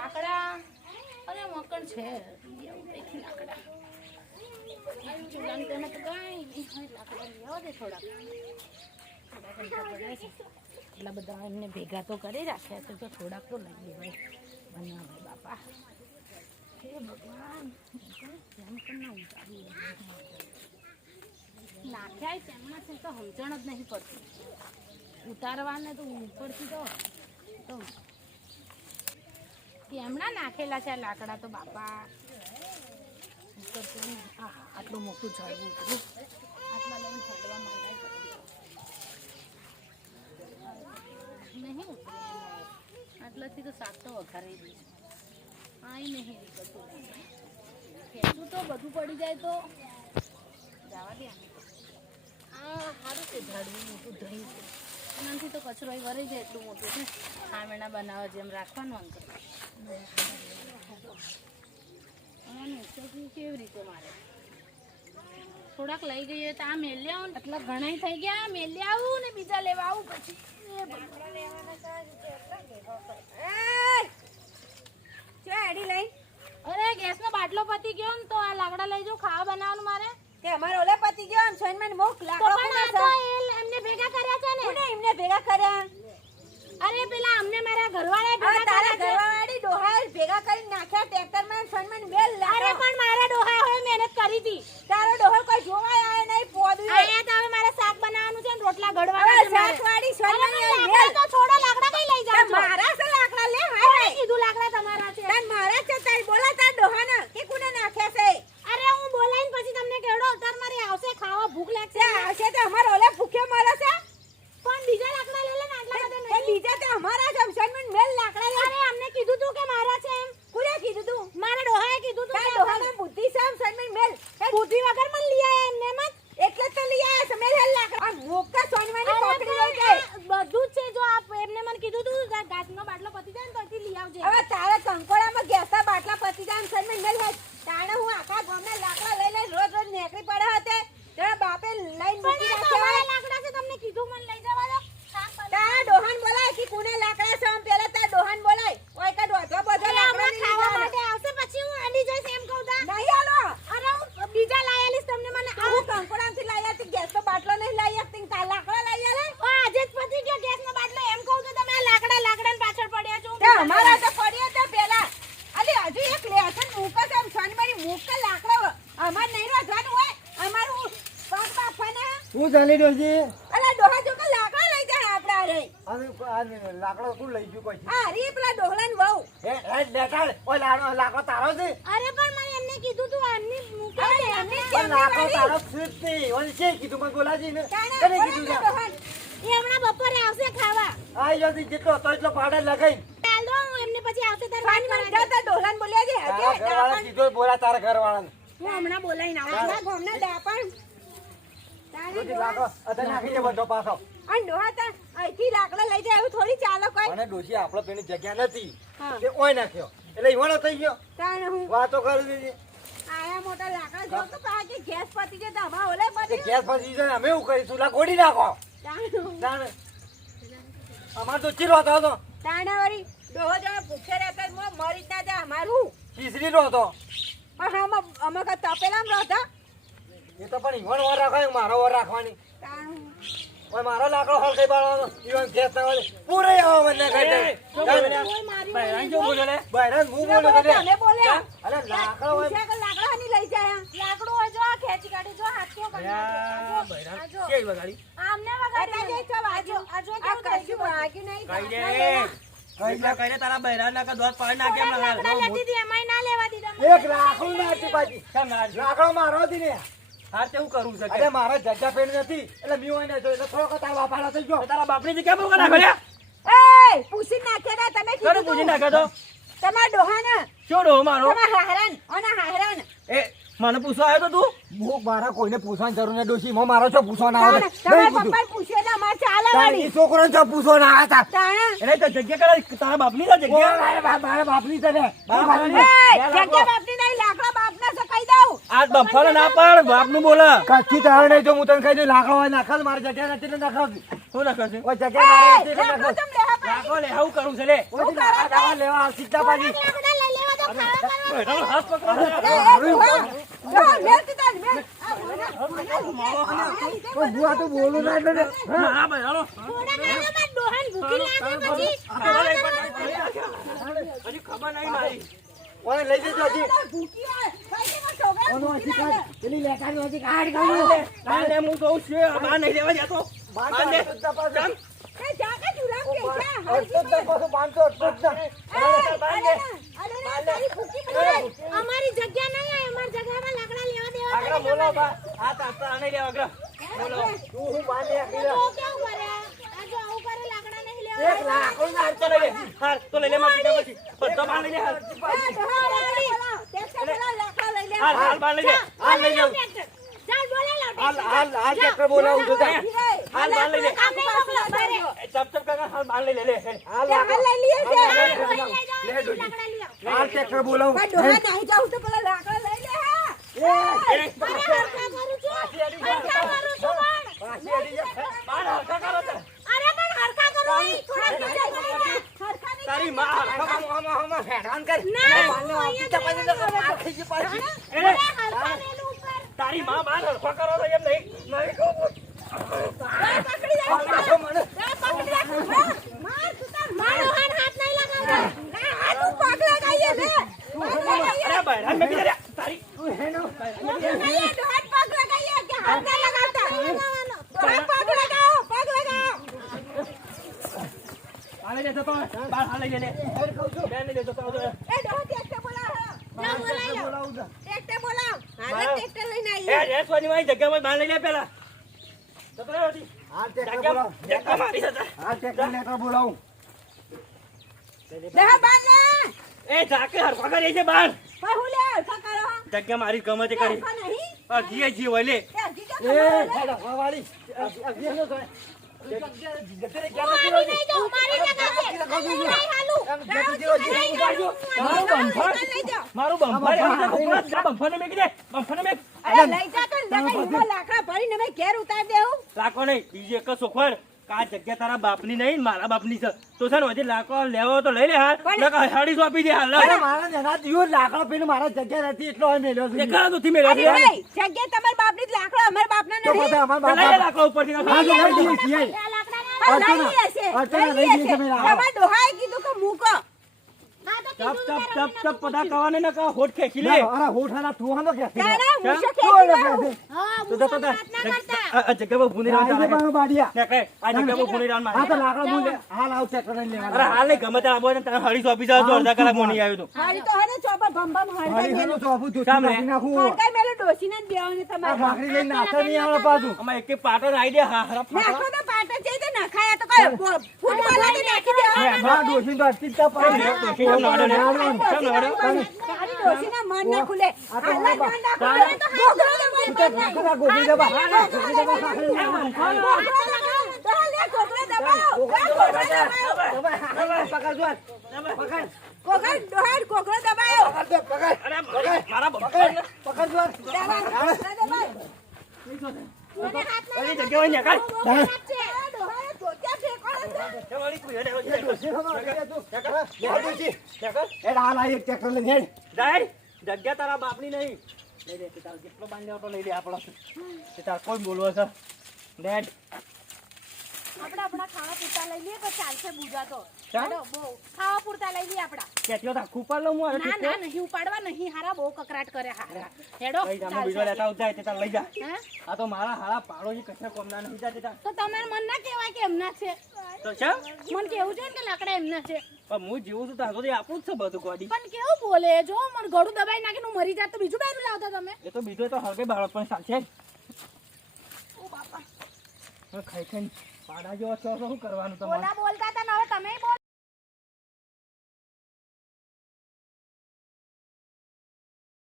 લાકડા અરે મકણ છે. લાકડા? લઈ થોડાક. એમ એટલા બધા એમને ભેગા તો કરી રાખ્યા છે, તો થોડાક તો લઈએ ભાઈ બનાવે બાપા. હે ભગવાન કેમ કેમ ના ઉતારી નાખ્યા તેમના છે તો સમજણ જ નહીં પડતી. ઉતારવાને તો ઉપરથી તો તો કેમના નાખેલા છે આ લાકડા તો બાપા. આટલું મોટું ઝાડવું ઉતર્યું આટલા લઈને ફેરવા માંડાય નહીં. આટલાથી તો શાક તો વઘારી દઈશ આઈ નહીં ખેંચું તો બધું પડી જાય તો. જવા દે આ સારું છે ઝાડવું, મોટું છે એનાથી તો કચરો અહીં વરાઈ જાય એટલું મોટું છે. ખામેણા બનાવવા જેમ રાખવાનું અંકલ કેવી રીતે મારે? થોડાક લઈ ગઈએ તો આ મેલ્યા આવું એટલા ઘણા થઈ ગયા મેલ્યા આવું ને બીજા લેવા આવું પછી. એ ચો એડી લઈ. અરે ગેસનો બાટલો પતી ગયો ને તો આ લાકડા લઈ જાઉં ખાવા બનાવવાનું મારે. તે અમારો ઓલે પતિ ગયો આમ સન્માન મોક લાકડો પણ આ તો એમને ભેગા કર્યા છે ને? કોને એમને ભેગા કર્યા? અરે પેલા અમને મારા ઘરવાળા ભેગા તારા ઘરવાળી ડોહા ભેગા કરી નાખ્યા ટ્રેક્ટરમાં સન્માન બેલ અરે પણ મારા ડોહા હોય મહેનત કરી હતી. તારો ડોહો કોઈ જોવાય આય નહીં પોદું આયા તો હવે મારે શાક બનાવવાનું છે ને રોટલા ઘડવાના છે મારે. શાકવાળી અરે સન્માન તો છોડો લાકડા કઈ લઈ જાવ મારા સે લાકડા લે હાય કીધું લાકડા તમારા છે તાર મારા છે તાર બોલા તાર ડોહાના કે કોને નાખ્યા છે અરે હું બોલાઈને પછી તમને કેવડો અવતાર મારી આવશે ખાવા ભૂખ લાગશે તે આવશે તો અમારો ઓલે ભૂખ્યો મરે છે પણ બીજા લાકડા લઈ લે ને આટલા બધા તે નહીં બીજા તો અમારા છે સન્માન બેલ લાકડા લે અરે અમને કીધું તું કે મારા છે એમ કોને કીધું તું મારા ડોહાએ કીધું તું તાર કે ડોહાને બુદ્ધિ છે આમ સન્માન બેલ અમારા- બુદ્ધિ વગર મને લઈ આયા એમને એમ જ એટલે જ તો લઈ આયા છે મેલ લાકડા આ મોકા સોનવાની અરે પકડી લઈ પણ જાય આ બધું જ છે જો આપ એમને મને કીધું તું કે ગાંઠનો બાટલો પતી જાય ને તો અહીંથી લઈ આવજે હવે તારા કંકોડામાં ગેસના બાટલા પતી જાય એમ સન્માન બેલ હોય તાણે હું આખા ગામના લાકડા લઈ લઈ રોજ રોજ નેકળી પડે હતે તારા બાપે લઈને મૂકી પણ આ તો રાખ્યા અમારા લાકડા છે તમને કીધું મને લઈ જવા દો શાક બનાવો. તારા ડોહાન બોલાય કે કોને લાકડા છે આમ પેલા તારા ડોહાન બોલાય ઓય કા દોધો બધો અરે લાકડા હમણાં લઈ ખાવા જવાના. માટે આવશે પછી હું અડી જઈશ એમ કહું તા નહીં આલો અરે હું બીજા લાયેલીશ તમને મને તો હું કંકોડામાંથી લઈ આવતી ગેસનો બાટલો નહીં લઈ આવતી તાર લાકડા લઈ આલે ઓ, આજે જ પતી ગયો ગેસનો બાટલો એમ કહું તો તમે આ લાકડા લાકડાની પાછળ પડ્યા છો તે અમારા તો પડ્યો તો પેલા અલી હજુ એક લેસન મૂકે છે આમ સોનમારી મૂકે લાકડા અમાર નહીં રોજવાનું હોય અમારું પગ બાફવાના ચાલી રહ્યો છે? અલા ડોહા જો કે લાકડા લઈ જાય આપડા રે આ લઈ ગયું પછી? આ રી પેલા ડોહલાન વહુ. એ એ લેટાડ ઓય લાકડો લાકડો તારો છે? અરે પણ મને એમને કીધું તું મૂકે છે. એમની લાકડો તારો છે જ છે કીધું મને બોલાજી ને. કીધું એ હમણાં બપોરે આવશે ખાવા. જતી જેટલો હતો એટલો પાડે લગાઈ ચાલ એમને પછી આવશે ત્યારે વાત સોનમારી કરાવી જા ડોહલાન બોલ્યા છે હજે તારા ડાપણ. કીધું બોલા તારા ઘરવાળાને. હું હમણાં બોલાઈને આવું આપણા ગામના ડાપણ. જગ્યા નથી. તે ઓય નાખ્યો. એટલે ઈવાનો થઈ ગયો. વાતો કરું આયા મોટા લાકડા જો તો કે ગેસ પતી જાય તો ઓલે તે પતી ગેસ જાય અમે એવું કરીશું. લા ગોડી નાખો. તાણે અમાર તો ચીરો હતો તો તાણે વળી ડોહો જો ભૂખે રહેતા મરી જ ના જાય અમારું. ખીસરી નો હતો પણ આમાં અમે કા તપેલામાં રહતા એ તો પણ ઈવન વર રાખવાની મારો વર રાખવાની. ઓય મારો લાકડો હોલ કઈ બાળવાનો ઈવન ગેસ ના વાળે પૂરે આવો મને કઈ દે કોઈ મારી બહેરાન જો બોલ્યો લે? બહેરાન હું બોલ્યો તો લે તમે અરે લાકડો હોય. પૂછ્યા હની લઈ જાય લાકડું હોય જો ખેંચી કાઢી જો હાથીઓ કરી નાખે. આ જો, આ આમને વગાડી દે. તો આ જો, આ જો આ કેવું થઈ કશું વાગ્યું નહીં કઈ દે લેવા. કઈ કઈ દે તારા બહેરા ના દોત પાડી નાખે એમ થોડાક લેતી હતી, એમાંય ના લેવા દીધા. મને. એક લાકડું નાખી પાછી. લાકડો મારો હતી ને હાર તે હું કરું છે કે? અરે મારો જગ્યા પેન નથી. એટલે મી હોય ને જો એટલે થોડો તારા બાપાડા થઈ ગયો. તારા બાપની જગ્યા પર કોના ખોલ્યા પૂછી નાખ્યા ના તમે કીધું પૂછી તું. તો? તમારા ડોહાના. શું ડોહો મારો? તમારા હાહરાન અને હાહરાન એ મને પૂછવા આવ્યો તો તું? હું મારા કોઈને પૂછવાની જરૂર નથી ડોશી. મો મારો છો આવે. તમારા પૂછ્યું પપ્પાને પૂછ્યું એટલે ચાલે છોકરો છો પૂછવાના આવ્યા હતા તાણે- એને તો જગ્યા કરે તારા બાપની જગ્યા? મારા બાપ- મારા બાપની છે બાપની. જગ્યા બાપની નહીં, લાકડા બાપના છે, કહી દઉં. આ બફારો ના પાડ બાપનું બોલે કચ્છી તારે નહીં જો હું તને કહી દઉં લાકડો હોય નાખો મારે જગ્યા નથી એટલે નાખો શું નાખે છે ઓય જગ્યા મારે નથી એટલે લાકડું લે હું કરું છે લે ઓ લાકડો લેવા આવ, સીધા બોલું ના એટલે ખબર નહીં મારી લઈ જજો ઓનો હજી. કાઢ. પેલી લેકાની હજી કાઢ કાઢ. કાલે હું કહું છું આ બહાર નહીં લેવા જતો. બાંધો, બાંધે. સીધા પાછું. એ જાકે ચૂલામ કે જા, અડધો જ પાછું બાંધતો, અડધો જ અરે ના, અરે તારી ભૂખી પડી. અમારી જગ્યા નહીં હોય અમારી જગ્યામાં લાકડા લેવા દેવા આગળ બોલો બા. આ તાતા આને લેવા આગળ બોલો. તું હું બાંધી આપી તો કેવું કરે? આ જો આવું કરે લાકડા નહીં લેવા લાકડો ના હાર તો લઈ લે. હાર તો લઈ લે મારી પછી. બધો બાર લે હાર એ, ડોહા, લાકડી બોલાવ. લાકડા હાલ હાર બાર લઈ લે હાલ લઈ જાઉં. હાલ હાલ હાલ ટ્રેક્ટર બોલાવું છું જા. હાલ બાર લઈ લે ચપ ચપ કાકા હાલ બાર લઈ લે લે. હાલ હાલ લઈ લઈએ છે. હાલ, હાલ. હાલ ટ્રેક્ટર બોલાવું. ડોહા નાહી જાઉં તો પેલા લાકડા લઈ લે હા. એ, અરે હરખા કરું છું હરખા કરું છું પણ પાછી હટી જા. બાર હરખા કરો તો. અરે પણ હરખા કરો અહીં થોડા બીજા જાય હરખા નહીં તારી માં હરખા આમાં, આમાં, આમાં હેરાન કર. ના, તારી માં બાર હરખા કરો તો એમ નહીં નહીં કહું પકડી લે. મને. પકડી લે. માર તું તાર મારો હાથ હાથ નહીં લગાવ ના, આ તું લગાઈએ લે. અરે બહેરાન મેં કીધું રે, તારી તું હેનો. પગ લગાઈએ, ડોહા પગ લગાઈએ કે હાથ ના લગાવતા. ડોહા પગ લગાવો, પગ લગાવો. હાલે લે જતો બાર લે લે લઈ જતો આવજો એ, ડોહા ટ્રેક્ટર બોલાવો. ના બોલાવું. ટ્રેક્ટર બોલાવ. હાલે ટ્રેક્ટર લઈને એ એ સોની માં જગ્યામાં બાર લઈ લે પેલા જતો રહ્યો હતી હાલ ટ્રેક્ટર બોલાવું. મારી જતા હાલ ટ્રેક્ટર લેટર બોલાવું. ડોહા બાર લે. એ જાકે હરખા કરી છે બાર પહુ લે, હરખા જગ્યા મારી ગમે તે કરી? આ જીએ જી હોય એ, તો એ. હેડો, હવાવાળી. આ- આ મારી મેકી દે મેક અરે લઈ જા લાકડા ભરીને અમે ઘેર ઉતાર દેવું. લાકો નહીં બીજી એક સોખવડ આ જગ્યા તારા બાપની નહીં મારા બાપની છે. તો છે ને હજી લાકો લેવો તો લઈ લે હાલ. પણ- સોંપી દે હાલ મારા નેના દિયો લાકડો પીને મારા જગ્યા નથી એટલો અહીં મેલ્યો છે. દેખા નથી અરે ભાઈ જગ્યાએ તમારા બાપની જ લાકડો અમારા બાપના નથી. પછી અમારા લઈ લે બાપા- ઉપરથી. લઈ છીએ. ના અર્ચના, લઈ તમે. કીધું કે મૂકો. હા ચપ ચપ તારા ચપ ચપ બધા કવાને ને કા હોઠ ખેંચી લે ના, અરે ઠુહાનો? તારા મૂછો કેવો ખેંચી લે? હા તો તા. ના આ- આ જગ્યા પર ભૂની આ છે બાનું બાડિયા. ને કઈ આ જગ્યા પર ભૂની રામ હા, તો લાકડો હું લે- હાલ આવું ટ્રેક્ટર લઈને લેવા. અરે હાલ નહીં ગમે ત્યાં આવો ને તારે હળી સોંપી જાવ તો અડધા કલાકમાં નહીં આવ્યો તો મારી તો હે ચોપા ભમ ભમ હારી ધોતી કામ લે. નાખી નાખું. હળગાઈ મેલું ડોશીને જ બેહવાની તમારે. ભાખરી લઈને નાસ્તા નહીં આવે પાછું. આમાં એક એક પાટો આવી દે હા હરફ નાખો તો કયો ફૂ- ફૂટબોલમાંથી નાખી દેવાના. હા, ડોશી તો અટકી જ તા પાડી. નાડે ને? નાડે? મન ના ખુલે. હાલા. ખુલે તો દે દબાવો. પકડ. પકડ. દબાવો. પકડ જગ્યા તારા બાપની નહીં લઈ તે તારો જેટલો બાંધ્યો લઈ લે આપણો તાર કોઈ બોલવો છે ડેડ આપડા આપણા ખાવા પૂરતા લઈ લઈએ તો ચાલશે બુજા તો. ચાલો. બહુ. ખાવા પૂરતા લઈ લઈએ આપડા કેટલો તા કૂપર લો હું ના ના નહીં ઉપાડવા નહીં હારા બહુ કકરાટ કરે હારા હેડો જામનો બીજો લેતા આવ તે લઈ જા. આ તો મારા હારા પાડોશી કશા કોમના નહીં જા તે તો તમારે મન ના કહેવાય કે એમના છે. તો છે? મન કેવું છે કે લાકડા એમના છે? પણ હું જીવું છું તાર તો આપું જ છે બધું કોડી. પણ કેવું બોલે? જો મને ગળું દબાઈ નાખીને હું મરી જાત તો બીજું બેરું લાવતા તમે? એ તો બીજો તો હરકે બાળક પણ ચાલશે. બાપા. ખાઈ ખાઈને પાડા જેવો છો કરવાનું તમારે? બોલતા હતા હવે તમે